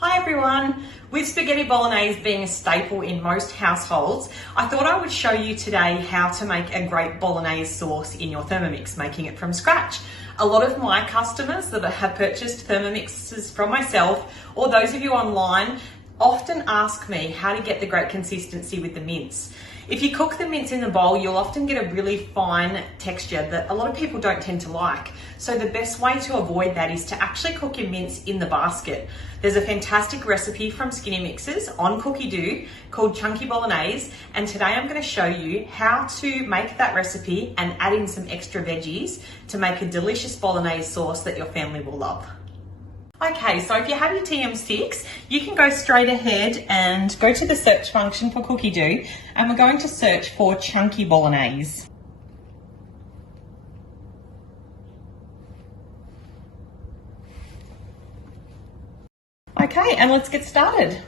Hi everyone! With spaghetti bolognese being a staple in most households, I thought I would show you today how to make a great bolognese sauce in your Thermomix, making it from scratch. A lot of my customers that have purchased Thermomixes from myself, or those of you online, often ask me how to get the great consistency with the mince. If you cook the mince in the bowl, you'll often get a really fine texture that a lot of people don't tend to like. So the best way to avoid that is to actually cook your mince in the basket. There's a fantastic recipe from Skinnymixers on cookie dough called Chunky Bolognese, and today I'm going to show you how to make that recipe and add in some extra veggies to make a delicious bolognese sauce that your family will love. Okay, so if you have your TM6, you can go straight ahead and go to the search function for cookie dough, and we're going to search for Chunky Bolognese. Okay, and let's get started.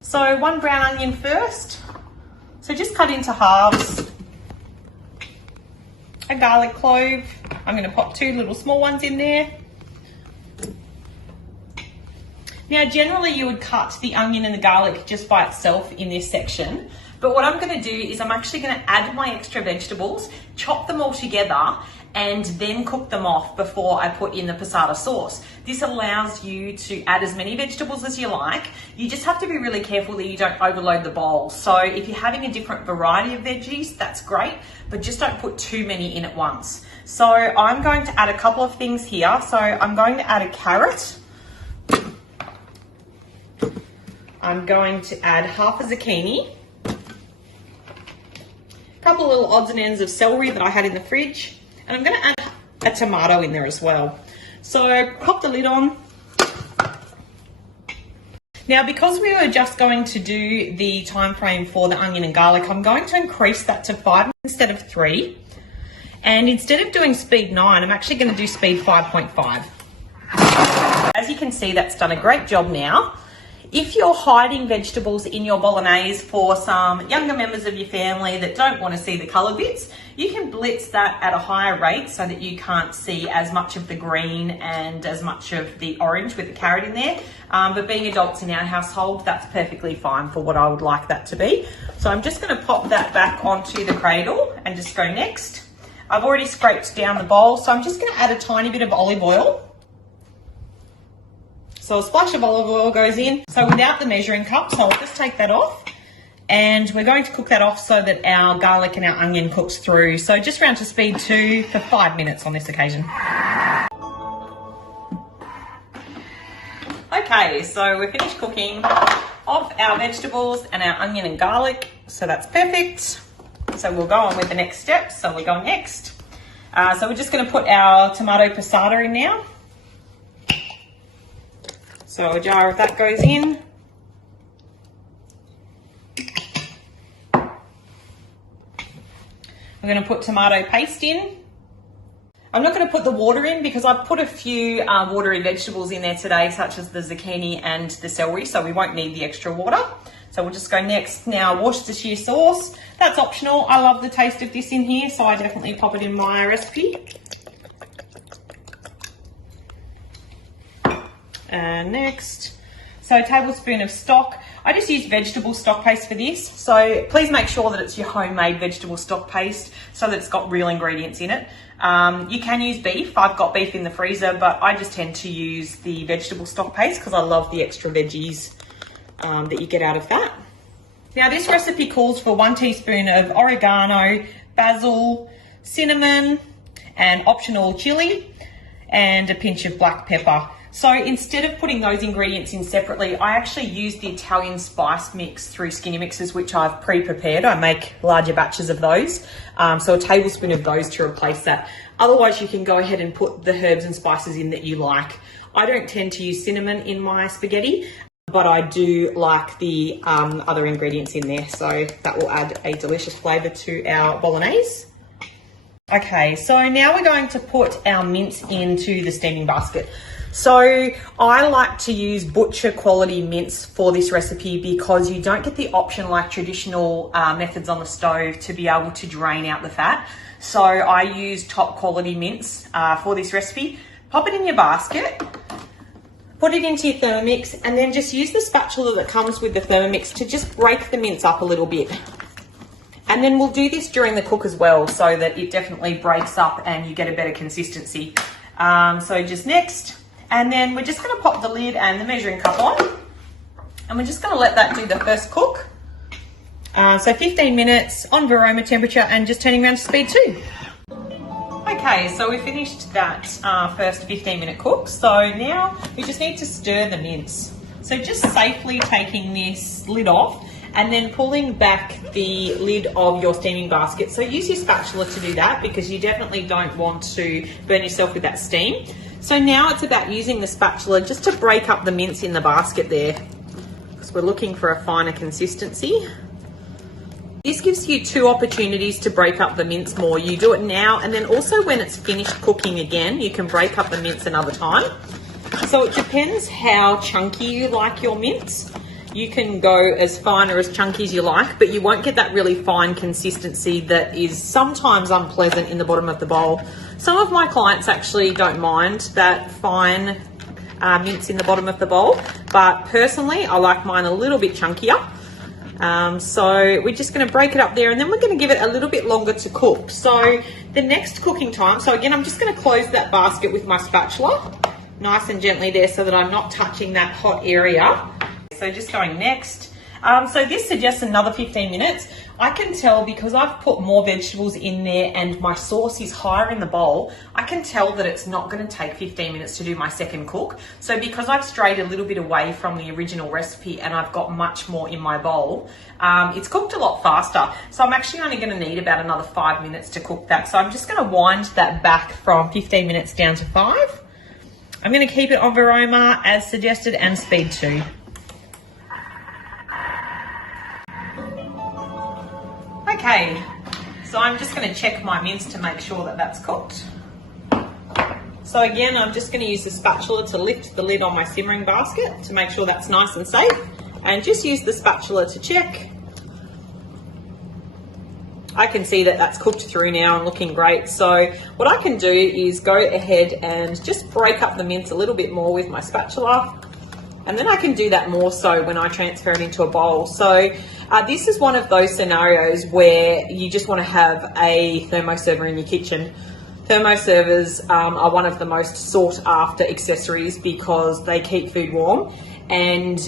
So one brown onion first. So just cut into halves. A garlic clove. I'm going to pop 2 little small ones in there. Now, generally you would cut the onion and the garlic just by itself in this section, but what I'm going to do is I'm actually going to add my extra vegetables, chop them all together, and then cook them off before I put in the pasada sauce. This allows you to add as many vegetables as you like. You just have to be really careful that you don't overload the bowl. So if you're having a different variety of veggies, that's great, but just don't put too many in at once. So I'm going to add a couple of things here. So I'm going to add a carrot. I'm going to add half a zucchini, a couple of little odds and ends of celery that I had in the fridge, and I'm going to add a tomato in there as well. So pop the lid on. Now, because we were just going to do the time frame for the onion and garlic, I'm going to increase that to 5 instead of 3. And instead of doing speed 9, I'm actually going to do speed 5.5. As you can see, that's done a great job now. If you're hiding vegetables in your bolognese for some younger members of your family that don't want to see the colour bits, you can blitz that at a higher rate so that you can't see as much of the green and as much of the orange with the carrot in there. But being adults in our household, that's perfectly fine for what I would like that to be. So I'm just going to pop that back onto the cradle and just go next. I've already scraped down the bowl, so I'm just going to add a tiny bit of olive oil. So a splash of olive oil goes in, so without the measuring cup, so I'll just take that off. And we're going to cook that off so that our garlic and our onion cooks through. So just round to speed 2 for 5 minutes on this occasion. Okay, so we're finished cooking off our vegetables and our onion and garlic, so that's perfect. So we'll go on with the next step. So we're going next. So we're just going to put our tomato pasada in now. So a jar of that goes in. I'm going to put tomato paste in. I'm not going to put the water in because I've put a few watery vegetables in there today, such as the zucchini and the celery, so we won't need the extra water. So we'll just go next. Now, Worcestershire sauce. That's optional. I love the taste of this in here, so I definitely pop it in my recipe. And next, so a tablespoon of stock. I just use vegetable stock paste for this, so please make sure that it's your homemade vegetable stock paste so that it's got real ingredients in it. You can use beef. I've got beef in the freezer, but I just tend to use the vegetable stock paste because I love the extra veggies that you get out of that. Now, this recipe calls for 1 teaspoon of oregano, basil, cinnamon, and optional chili, and a pinch of black pepper. So instead of putting those ingredients in separately, I actually use the Italian spice mix through Skinnymixers, which I've pre-prepared. I make larger batches of those. So a tablespoon of those to replace that. Otherwise, you can go ahead and put the herbs and spices in that you like. I don't tend to use cinnamon in my spaghetti, but I do like the other ingredients in there. So that will add a delicious flavour to our bolognese. Okay, so now we're going to put our mince into the steaming basket. So I like to use butcher quality mince for this recipe because you don't get the option like traditional methods on the stove to be able to drain out the fat. So I use top quality mince for this recipe. Pop it in your basket, Put it into your Thermomix and then just use the spatula that comes with the Thermomix to just break the mince up a little bit. And then we'll do this during the cook as well so that it definitely breaks up and you get a better consistency. So just next, and then we're just going to pop the lid and the measuring cup on. And we're just going to let that do the first cook. So 15 minutes on varoma temperature and just turning around to speed 2. Okay, so we finished that first 15-minute cook. So now we just need to stir the mince. So just safely taking this lid off and then pulling back the lid of your steaming basket. So use your spatula to do that because you definitely don't want to burn yourself with that steam. So now it's about using the spatula just to break up the mince in the basket there, because we're looking for a finer consistency. This gives you 2 opportunities to break up the mince more. You do it now, and then also when it's finished cooking again, you can break up the mince another time. So it depends how chunky you like your mince. You can go as fine or as chunky as you like, but you won't get that really fine consistency that is sometimes unpleasant in the bottom of the bowl. Some of my clients actually don't mind that fine mince in the bottom of the bowl, but personally I like mine a little bit chunkier. So we're just going to break it up there and then we're going to give it a little bit longer to cook. So the next cooking time, so again I'm just going to close that basket with my spatula nice and gently there so that I'm not touching that hot area. So just going next. So this suggests another 15 minutes. I can tell because I've put more vegetables in there and my sauce is higher in the bowl, I can tell that it's not going to take 15 minutes to do my second cook. So because I've strayed a little bit away from the original recipe and I've got much more in my bowl, it's cooked a lot faster. So I'm actually only going to need about another 5 minutes to cook that. So I'm just going to wind that back from 15 minutes down to 5. I'm going to keep it on varoma as suggested and speed 2. Okay, so I'm just going to check my mince to make sure that that's cooked. So again, I'm just going to use the spatula to lift the lid on my simmering basket to make sure that's nice and safe, and just use the spatula to check. I can see that that's cooked through now and looking great. So what I can do is go ahead and just break up the mince a little bit more with my spatula. And then I can do that more so when I transfer it into a bowl. So this is one of those scenarios where you just want to have a thermoserver in your kitchen. Thermoservers are one of the most sought after accessories because they keep food warm, and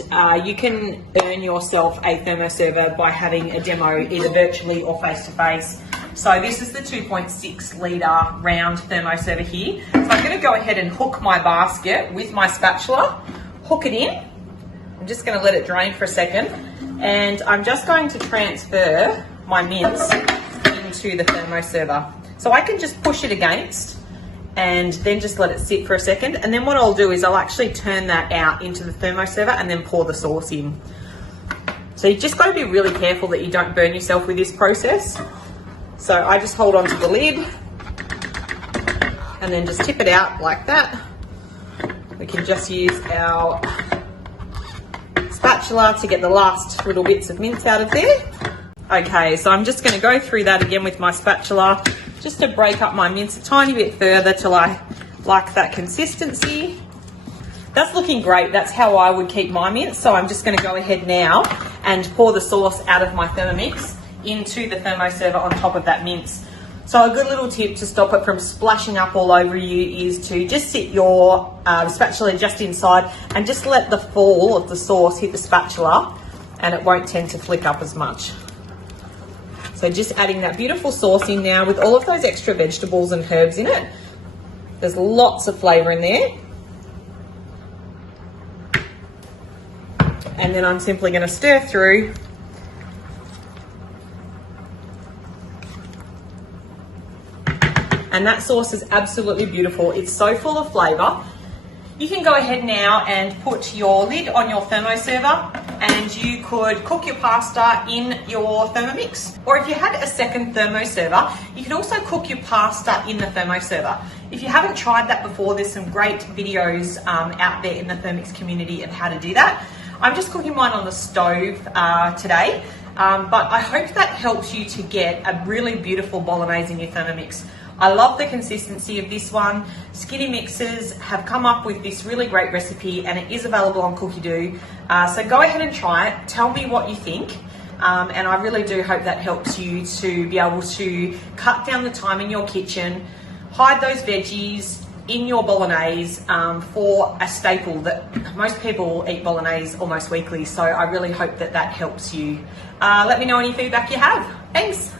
you can earn yourself a thermoserver by having a demo either virtually or face to face. So this is the 2.6 litre round thermoserver here. So I'm going to go ahead and hook my basket with my spatula. Hook it in. I'm just going to let it drain for a second, and I'm just going to transfer my mince into the thermoserver. So I can just push it against and then just let it sit for a second, and then what I'll do is I'll actually turn that out into the thermoserver and then pour the sauce in. So you just got to be really careful that you don't burn yourself with this process. So I just hold onto the lid and then just tip it out like that. We can just use our spatula to get the last little bits of mince out of there. Okay, so I'm just going to go through that again with my spatula just to break up my mince a tiny bit further till I like that consistency. That's looking great. That's how I would keep my mince. So I'm just going to go ahead now and pour the sauce out of my Thermomix into the thermoserver on top of that mince. So a good little tip to stop it from splashing up all over you is to just sit your spatula just inside and just let the fall of the sauce hit the spatula, and it won't tend to flick up as much. So just adding that beautiful sauce in now with all of those extra vegetables and herbs in it. There's lots of flavour in there. And then I'm simply going to stir through. And that sauce is absolutely beautiful. It's so full of flavour. You can go ahead now and put your lid on your thermoserver, and you could cook your pasta in your Thermomix. Or if you had a second thermoserver, you could also cook your pasta in the thermoserver. If you haven't tried that before, there's some great videos out there in the Thermomix community on how to do that. I'm just cooking mine on the stove today, but I hope that helps you to get a really beautiful bolognese in your Thermomix. I love the consistency of this one. Skinnymixers have come up with this really great recipe and it is available on Cookie Doo. So go ahead and try it. Tell me what you think. And I really do hope that helps you to be able to cut down the time in your kitchen, hide those veggies in your bolognese for a staple that most people eat bolognese almost weekly. So I really hope that that helps you. Let me know any feedback you have. Thanks.